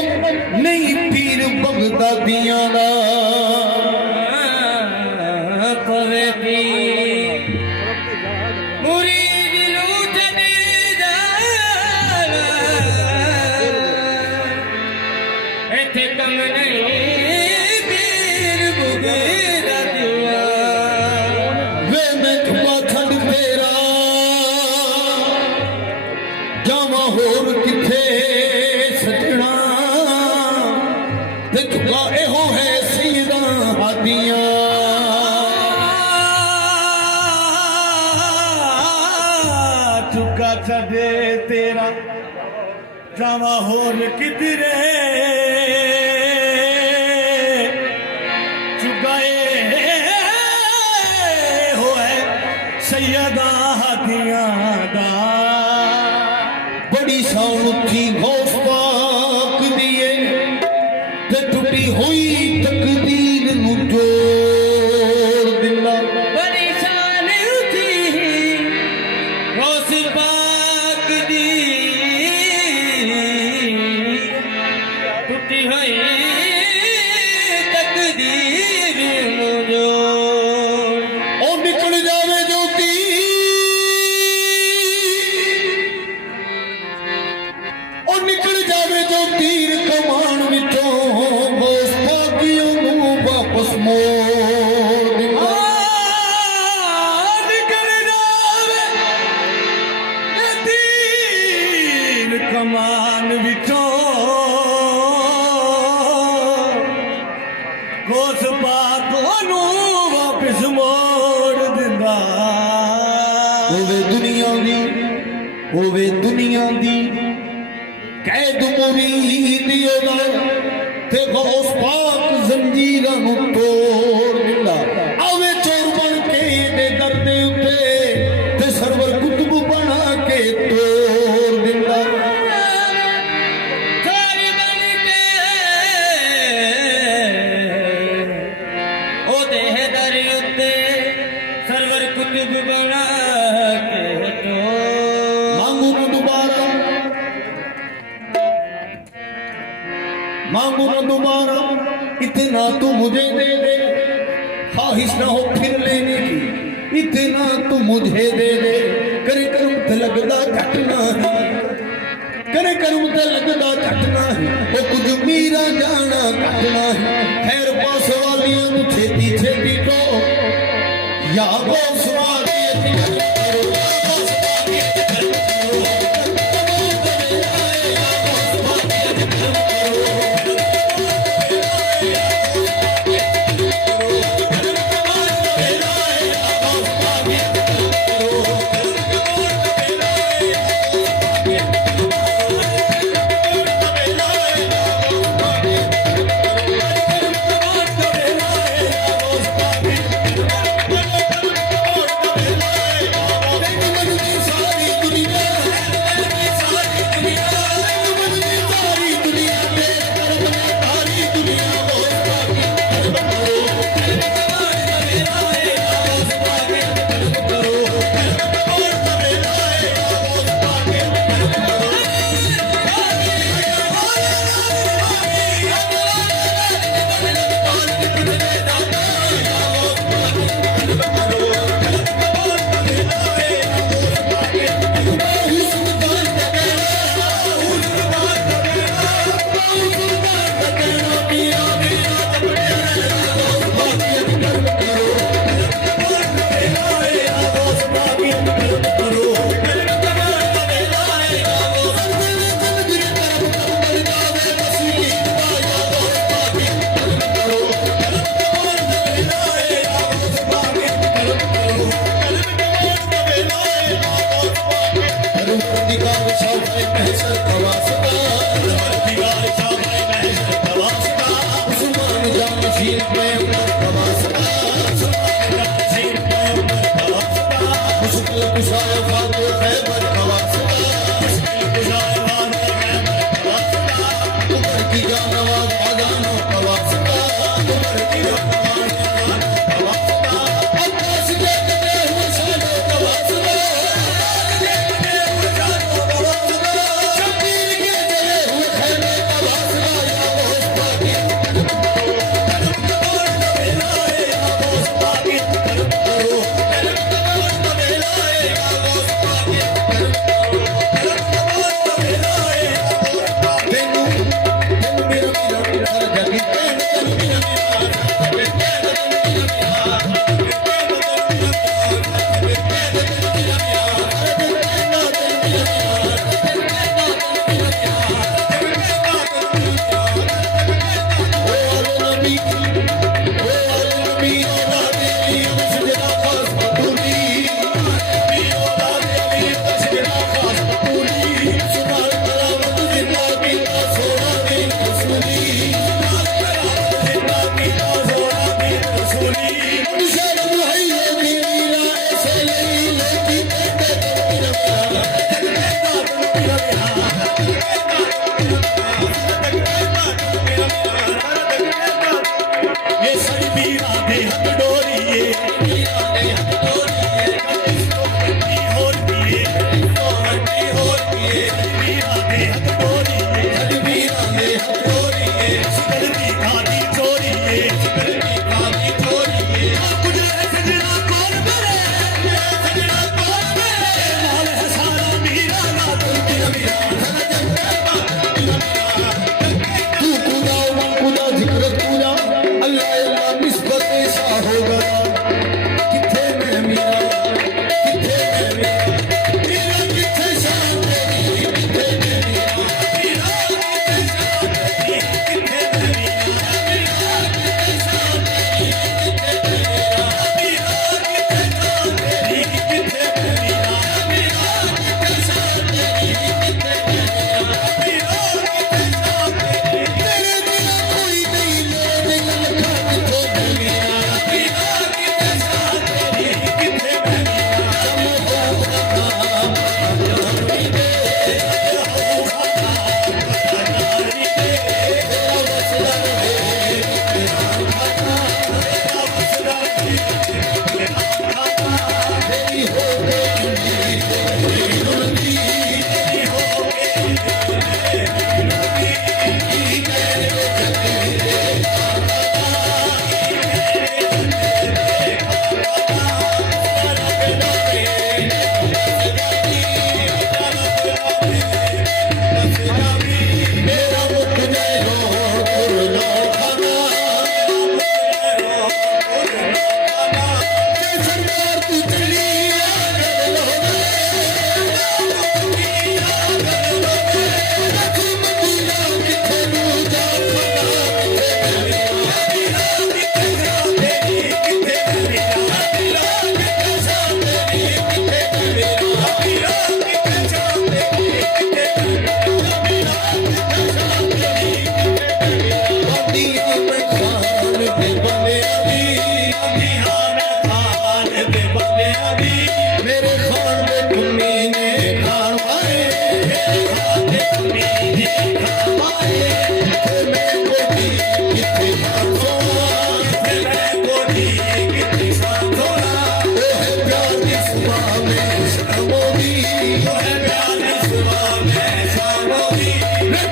नहीं पीर बगदादियां दा पवे पी मुरीद नूं छड्डी जावे इत्थे कम नहीं पीर बगदादियां वे मैं थुआ छड़ तेरा जावा होर किथे सजना ते थुआ एहो है सीधा हादियां चुका छड़े तेरा जावा होर किधरे चुकाए होए सैयदा हाथियां दा बड़ी शान थी गौस पाक दिए ते टुटी हुई तकदीर नू जोड़ दिंदा बड़ी शान थी उस पाक दी टूटी हुई तकदीर नूं जोड़ ओ निकल जावे जो ओ निकल जावे जो तीर कमान विचों गौस पाकियों नू वापस मोड़ दिंदा निकल जावे तीर कमान विचों गोस पाकों नूं वापिस मोड़ दिंदा होवे दुनिया दी कैद मुरीद ओदा ते गौस पाक जंजीरां नू तोड़ दिंदा आवे चोर बन के दे दर दे उते ते सरवर कुतुब बना के तोड़ दिंदा सारी बन के ओदे दर उत्ते सरवर कुतुब बना के तो मांगू न दोबारा इतना तू मुझे दे दे ख्वाहिश ना हो फिर लेने की इतना तू मुझे दे दे करे करूं ते लगदा झटना है करे करूं ते लगदा झटना है ओ कुछ मीरा जाना घटना है खैर पास वालियां नू छेती छेती को या गौस वालियां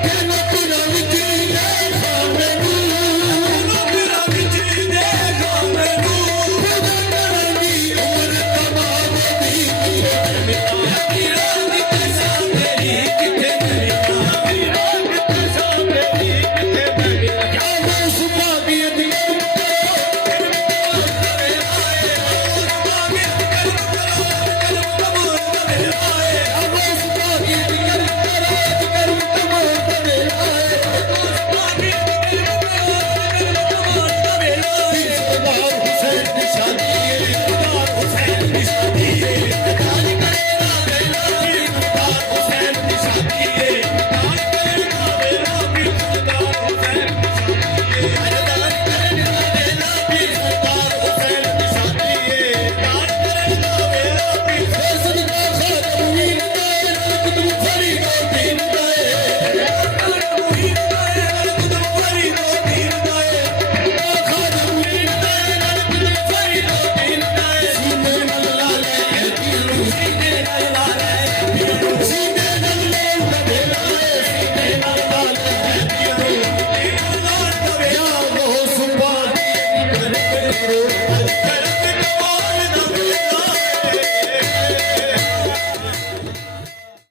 ਫਿਰ ਨਾ